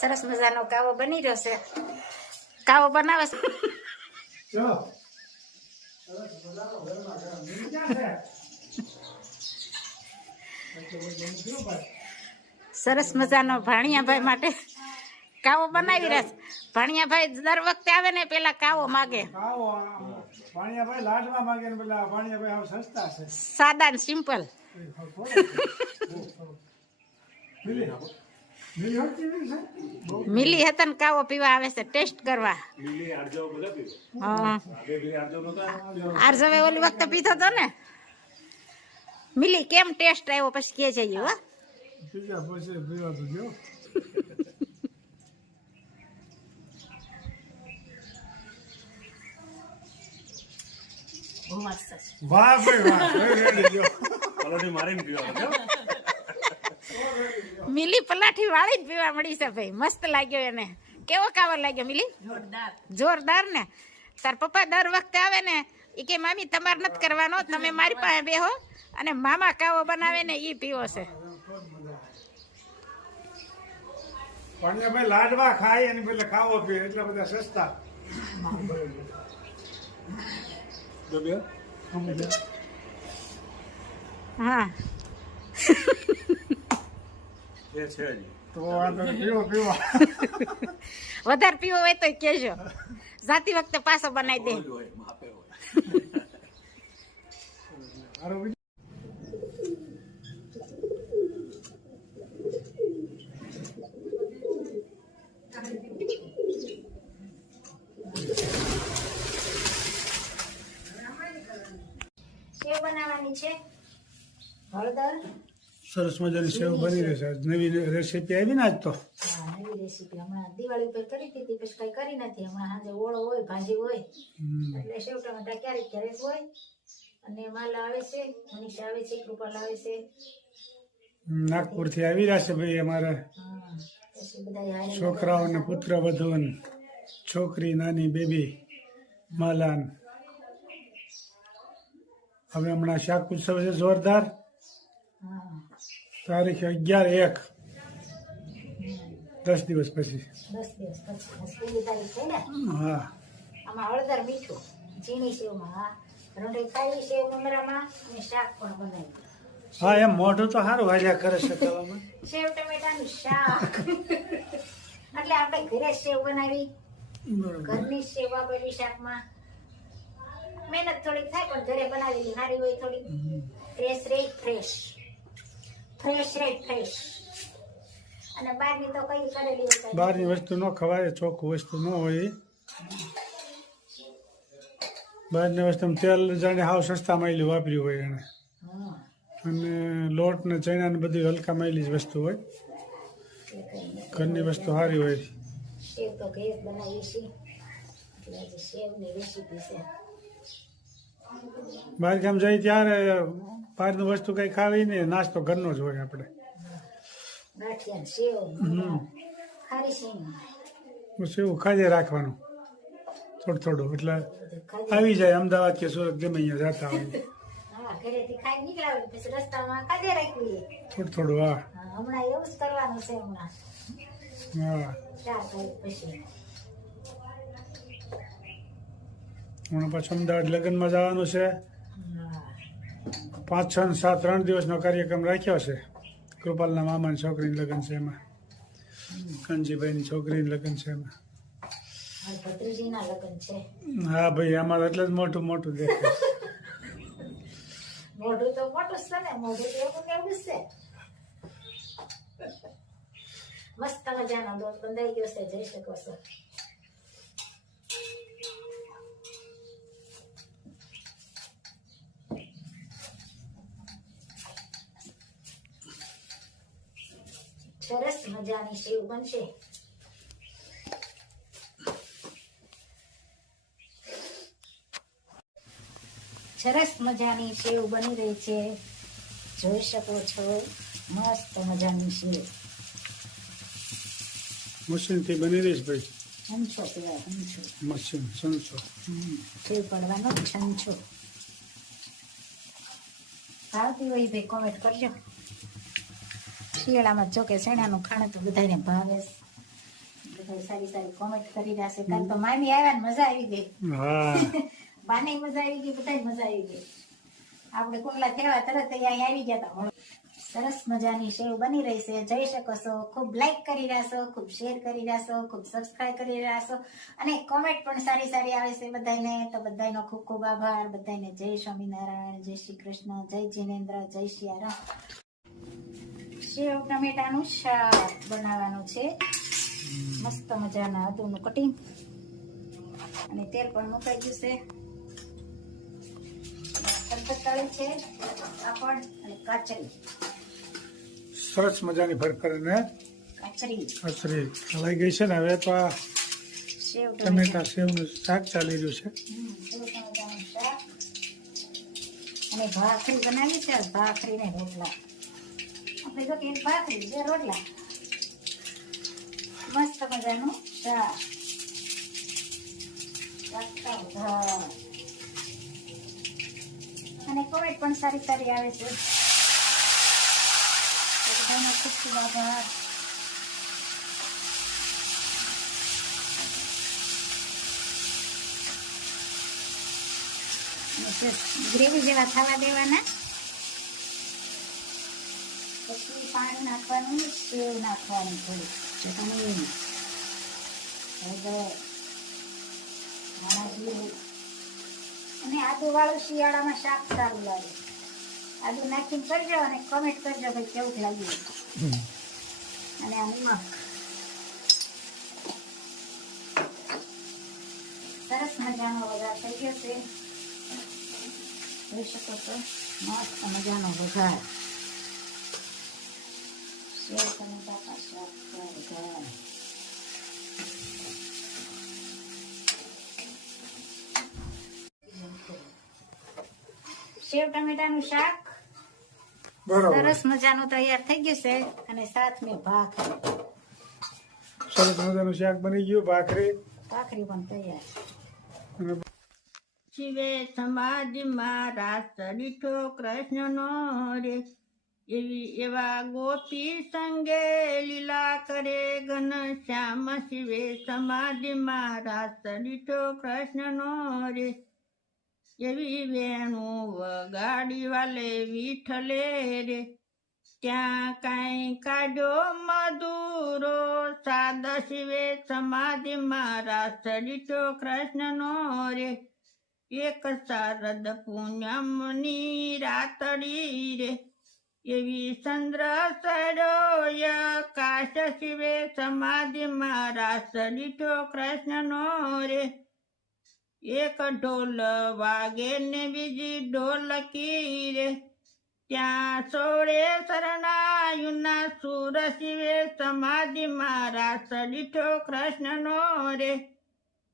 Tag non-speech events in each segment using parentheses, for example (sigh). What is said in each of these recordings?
સરસ મજાનો કાવો બની રહ્યો છે. કાવો બનાવે છે. સરસ મજાનો સરસ ભાણિયાભાઈ માટે કાવો બનાવી રહ્યા છે. ભાણિયાભાઈ દર વખતે આવે ને પેલા કાવો માગે. ભાણિયાભાઈ લાડવા માંગે ને પેલા ભાણિયાભાઈ હાવ સસ્તા છે. સાદા ને સિમ્પલ. મિલી હતન કાવો પીવા આવે છે ટેસ્ટ કરવા. આરજવે ઓલી વખતે પીધો તો ને? મિલી કેમ ટેસ્ટ આવ્યો પછી કે જઈએ હો? પીવા. વાહ ભાઈ વાહ. મારીને પીવાનું મિલી પલાઠી વાળી જ પીવા મળી છે ભાઈ. મસ્ત લાગ્યો એને. કેવો કાવર લાગ્યો મિલી? જોરદાર. ને. તાર પપ્પા દર વખતે આવે ને એ કે મામી તમારે નથી કરવાનો. તમે મારી પાસે બેહો અને મામા કાવો બનાવે ને એ પીવો છે. ભાણિયાભાઈ લાડવા ખાય અને પેલા ખાવો પીએ એટલે બધા સસ્તા. હા. એ છે જ. તો વાંધો પીવો પીવો. (laughs) વધારે પીવો હોય તો કેજો જાતી વખતે પાછો બનાવી દે. માપે હોય હારું બીજું? સેવ બનાવવાની છે હળદર સરસ મજાની સેવ બની રહેશે. નવી રેસીપી આવી ને આજ તો? નવી રેસીપી. હમણાં દિવાળી પર કરી હતી પછી કઈ કરી નથી. હમણાં સાંજે ઓળો હોય ભાજી હોય એટલે સેવ ટમેટા ક્યારેક ક્યારેક હોય. અને માલા આવે છે મનીષા આવે છે કૃપાલ આવે છે. નાગપુરથી આવી રહ્યા છે ભાઈ અમારા છોકરાઓ ને પુત્ર વધુન છોકરી નાની બેબી માલાન. હવે હમણાં શાક ઉત્સવ છે જોરદાર. તારીખ અગિયાર એક. દસ દિવસ પછી. દસ દિવસ પછી. તારીખ થઈ ને? હા. આમાં હળદર મીઠું ઝીણી સેવમાં રોટી ખાઈ સેવ મમરામાં અને શાક પણ બનાવ્યું. હા એમ મોઢું તો સારું હાલ્યા કરે છે કરવામાં સેવ ટમેટાનું શાક. એટલે આપણે ઘરે સેવ બનાવી. ઘરની સેવ વાપરેલી શાકમાં. મહેનત થોડી થાય પણ ઘરે બનાવેલી સારી હોય થોડી ફ્રેશ રહી ફ્રેશ ફ્રેશ રે ફ્રેશ અને બહારની તો કઈ કરેલી બહારની વસ્તુ ન ખવાય ચોખ્ખું વસ્તુ ન હોય. બહારની વસ્તુ તેલ જાણે હાવ સસ્તા માયલી વાપર્યું હોય એને. અને લોટ ને ચણા ને બધી હલકા માયલી જ વસ્તુ હોય. ઘરની વસ્તુ સારી હોય. સેવ તો ઘેર બનાવી બનાવીએ એટલે આજે સેવની રેસીપી છે. બહાર ગામ જાય ત્યારે બહારનું વસ્તુ કઈ ખાવી નહીં નાસ્તો ઘરનો જ હોય આપણે. સેવું. ખાજે રાખવાનું. થોડું થોડું એટલે આવી જાય અમદાવાદ કે સુરત ગમે અહીંયા જતા હોય. થોડું થોડું હા. હા, હમણાં એવું જ કરવાનું છે હમણાં હા. તારીખ પછી અમદાવાદ લગ્નમાં જવાનું છે. પાંચ છ ને સાત ત્રણ દિવસનો કાર્યક્રમ રાખ્યો છે. કૃપાલના મામાની છોકરીનું લગ્ન છે એમાં. કંજીભાઈની છોકરીનું લગ્ન છે એમાં. હા ભાઈ અમારે એટલે જ મોટું મોટું દેખાય. મોઢું તો મોટું છે ને મોઢું તો એવું કેવું છે. મસ્ત મજાનો દોસ્ત બંધાઈ ગયો છે જઈ શકો છો સરસ મજાની સેવ બનશે. સરસ મજાની સેવ બની રહી છે. જોઈ શકો છો મસ્ત મજાની સેવ. મશીનથી બની રહીશ ભાઈ? છંછો કહેવાય છંછો. મશીન છંછો. સેવ પડવાનો છંછો. ભાવતી હોય ભાઈ કોમેન્ટ કરજો. શિયાળામાં જો કે શેણાનું ખાણું તો બધાને ભાવે. બધા સારી સારી કોમેન્ટ કરી રહ્યા છે. કાલ તો મામી આવ્યા ને મજા આવી ગઈ. બાને (laughs) મજા આવી ગઈ બધા મજા આવી ગઈ. આપણે કુંડલા થયા તરત અહીંયા આવી ગયા હતા. સરસ મજાની સેવ બની રહી છે. જોઈ શકો છો. ખૂબ લાઈક કરી રહ્યા છો ખૂબ શેર કરી રહ્યા છો ખૂબ સબસ્ક્રાઇબ કરી રહ્યા છો. અને કોમેન્ટ પણ સારી સારી આવે છે બધાને તો બધાનો ખૂબ ખૂબ આભાર. બધાને જય સ્વામિનારાયણ જય શ્રી કૃષ્ણ જય જીનેન્દ્ર જય સિયારામ સેવ ટમેટાનું શાક બનાવવાનું છે. મસ્ત મજાના આદુનું કટિંગ. અને તેલ પણ મુકાઈ ગયું છે. તળી છે પાપડ અને કાચરી. સરસ મજાની ભરકર અને કાચરી. કચરી હલાઈ ગઈ છે ને હવે તો આ સેવ ટમેટા સેવનું શાક ચાલી રહ્યું છે. અને ભાખરી બનાવી છે ભાખરી ને રોટલા. આપણે જો કે એક ભાખરી બે રોટલા. મસ્ત મજાનું વાટકા અને કોમેન્ટ પણ સારી સારી આવે છે. ખૂબ ખૂબ આભાર. ગ્રેવી જેવા થવા દેવાના. પછી પાણી નાખવાનું સેવ નાખવાનું થોડું ચટણી અને આદુ વાળું શિયાળામાં શાક સારું લાગે. આદુ નાખીને કરજો અને કમેન્ટ કરજો ભાઈ કેવું લાગ્યું. અને આ નિમક સરસ મજાનો વઘાર થઈ ગયો છે. જોઈ શકો છો મસ્ત મજાનો વઘાર. સેવ ટમેટા કા શાક. કા વઘાર સેવ ટમેટાનું શાક સરસ મજાનું તૈયાર થઈ ગયું છે અને સાથ મેં ભાખરી. સરસ મજાનું શાક બની ગયું ભાખરી. ભાખરી પણ તૈયાર. શિવે સમાધિમાં રાસ દીઠો કૃષ્ણનો રે. એવી, એવા ગોપી સંગે લીલા કરે ઘન શ્યામ શિવે સમાધિમાં રાસ દીઠો કૃષ્ણનો રે. એવી વેણુ વગાડી વાલે વિઠલે રે. ત્યાં કાંઈ કાઢ્યો મધુરો સાદ શિવે સમાધિમાં રાસ દીઠો કૃષ્ણનો રે. એક શારદ પૂનમની રાતડી રે. એવી ચંદ્ર સરોય કાશ શિવે સમાધિમાં રાસ દીઠો કૃષ્ણનો રે. એક ઢોલ વાગે ને બીજી ઢોલકી રે. ત્યાં સોળે શરણાયુના સુર શિવે સમાધિમાં રાસ દીઠો કૃષ્ણનો રે.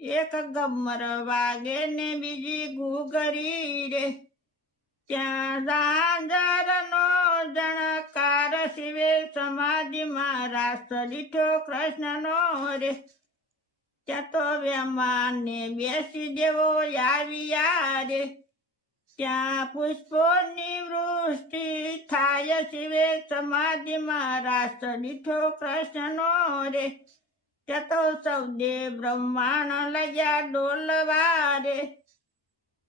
એક ગમર વાગે ને બીજી ઘૂઘરી રે. ત્યાં ઝાંઝરનો જણકાર શિવે સમાધિમાં રાસ દીઠો કૃષ્ણનો રે. ત્યાં તો વેમાને બેસી દેવો આવ્યા રે. ત્યાં પુષ્પોની વૃષ્ટિ થાય શિવે સમાધિમાં રાસ દીઠો કૃષ્ણનો રે. ત્યાં તો સૌદે બ્રહ્માંડ લગ્યા ડોલવા રે.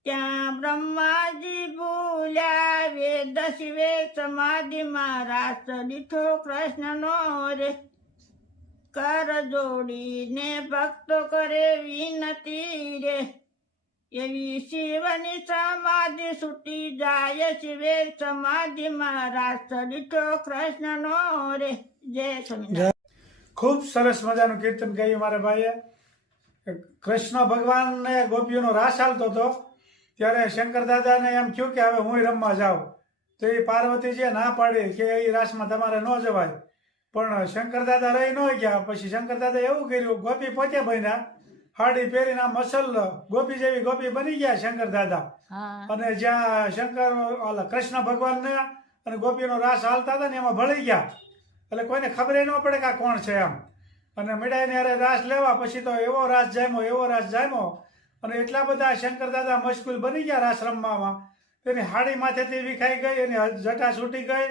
ત્યાં બ્રહ્માજી ભૂલ્યા વેદ શિવે સમાધિમાં રાસ દીઠો કૃષ્ણનો રે. કર જોડીને ભક્તો કરે વિનતી રે. એવી શિવની સમાધિ છૂટી જાય, શિવે સમાધિમાં રાસ દીઠો કૃષ્ણનો રે. જય. ખૂબ સરસ મજાનું કીર્તન ગાયું મારા ભાઈએ. કૃષ્ણ ભગવાનને ગોપીઓનો રાસ હાલતો હતો. ત્યારે શંકર દાદાને એમ થયું કે હવે હું રમવા જાઉં. તો એ પાર્વતીજીએ ના પાડી કે એ રાસમાં તમારે ન જવાય. પણ શંકર દાદા રહી ન ગયા. પછી શંકર દાદા એવું કર્યું ગોપી પોતે બન્યા હાડી પહેરીને આમ અસલ ગોપી જેવી ગોપી બની ગયા શંકર દાદા. અને જ્યાં શંકર કૃષ્ણ ભગવાનને અને ગોપીનો રાસ હાલતા હતા ને એમાં ભળી ગયા. એટલે કોઈને ખબર ન પડે કે આ કોણ છે એમ. અને મીડાઈને અરે રાસ લેવા પછી તો એવો રાસ જામ્યો એવો રાસ જામ્યો અને એટલા બધા શંકર દાદા મશગુલ બની ગયા આશ્રમમાં. તેની હાડી માથેથી વિખાઈ ગઈ, એની જટા છૂટી ગઈ.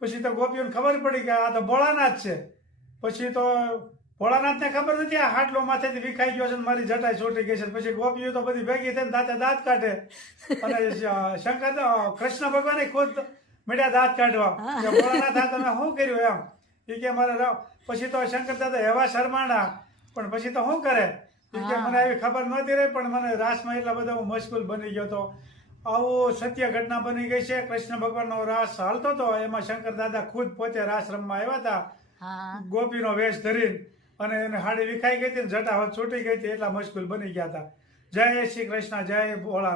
પછી તો ગોપીઓને ખબર પડી કે આ તો ભોળાનાથ છે. પછી તો ભોળાનાથને ખબર નથી આ હાટલો માથેથી વિખાઈ ગયો છે ને મારી જટાઈ છૂટી ગઈ છે. પછી ગોપીઓ તો બધી ભેગી થઈને દાંતે દાંત કાઢે. અને શંકર કૃષ્ણ ભગવાને ખુદ મીડિયા દાંત કાઢવા. કે ભોળાનાથ તમે શું કર્યું એમ? એ કે મારે પછી તો શંકર દાદા એવા શરમાણા. પણ પછી તો શું કરે? કે મને એવી ખબર નહોતી રહી પણ મને રાસમાં એટલા બધા હું મશગુલ બની ગયો હતો આવું સત્ય ઘટના બની ગઈ છે કૃષ્ણ ભગવાનનો રાસ હાલતો હતો એમાં શંકર દાદા ખુદ પોતે રાસ રમવા આવ્યા હતા. ગોપી ગોપીનો વેશ ધરીને અને એને હાડી વિખાઈ ગઈ હતી જટા છૂટી ગઈ હતી એટલા મશગુલ બની ગયા હતા. જય શ્રી કૃષ્ણ જય ભોળાનાથ.